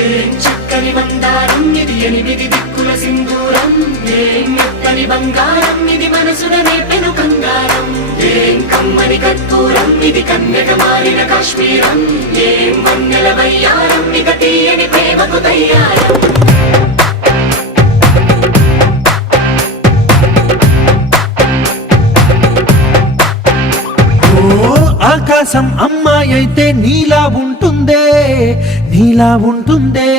ఏం చక్కని మందారం ఇది ఎనిమిది దిక్కుల సింధూరం ఏం మెత్తని బంగారం ఇది మనసున నేపెను కంగారం ఏం కమ్మని కర్పూరం ఇది కన్యక మారిన కాశ్మీరం ఏం వన్నెల వయ్యారం ఇక తీయని ప్రేమకు తయ్యారం ఆకాశం అమ్మాయి అయితే నీలా ఉంటుందే నీలా ఉంటుందే